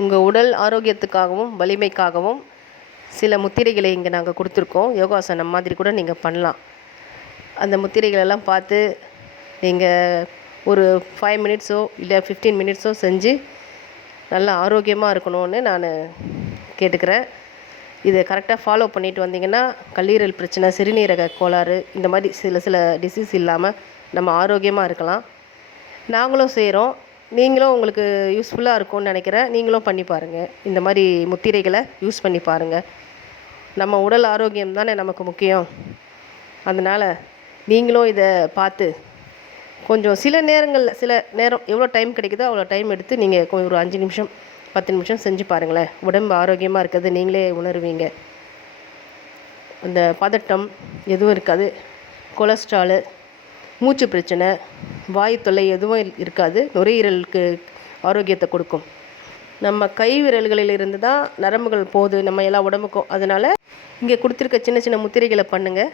உங்கள் உடல் ஆரோக்கியத்துக்காகவும் வலிமைக்காகவும் சில முத்திரைகளை இங்கே நாங்கள் கொடுத்துருக்கோம். யோகாசனம் மாதிரி கூட நீங்கள் பண்ணலாம். அந்த முத்திரைகளெல்லாம் பார்த்து நீங்கள் ஒரு ஃபைவ் மினிட்ஸோ இல்லை ஃபிஃப்டீன் மினிட்ஸோ செஞ்சு நல்லா ஆரோக்கியமாக இருக்கணும்னு நான் கேட்டுக்கிறேன். இதை கரெக்டாக ஃபாலோ பண்ணிட்டு வந்தீங்கன்னா கல்லீரல் பிரச்சனை சிறுநீரக கோளாறு இந்த மாதிரி சில சில டிசீஸ் இல்லாமல் நம்ம ஆரோக்கியமாக இருக்கலாம். நாங்களும் செய்கிறோம் நீங்களும் உங்களுக்கு யூஸ்ஃபுல்லாக இருக்கும்னு நினைக்கிறேன். நீங்களும் பண்ணி பாருங்கள் இந்த மாதிரி முத்திரைகளை யூஸ் பண்ணி பாருங்கள் நம்ம உடல் ஆரோக்கியம் தானே நமக்கு முக்கியம். அதனால் நீங்களும் இதை பார்த்து கொஞ்சம் சில நேரங்களில் சில நேரம் எவ்வளோ டைம் கிடைக்குதோ அவ்வளோ டைம் எடுத்து நீங்கள் ஒரு அஞ்சு நிமிஷம் பத்து நிமிஷம் செஞ்சு பாருங்களேன். உடம்பு ஆரோக்கியமாக இருக்கிறது நீங்களே உணருவீங்க. அந்த பதட்டம் எதுவும் இருக்காது. கொலஸ்ட்ராலு மூச்சு பிரச்சனை வாய் தொல்லை எதுவும் இருக்காது. நுரையீரலுக்கு ஆரோக்கியத்தை கொடுக்கும். நம்ம கை விரல்களில் இருந்து தான் நரம்புகள் போகுது. நம்ம எல்லா உடம்புக்கும். அதனால் இங்கே கொடுத்துருக்க சின்ன சின்ன முத்திரைகளை பண்ணுங்கள்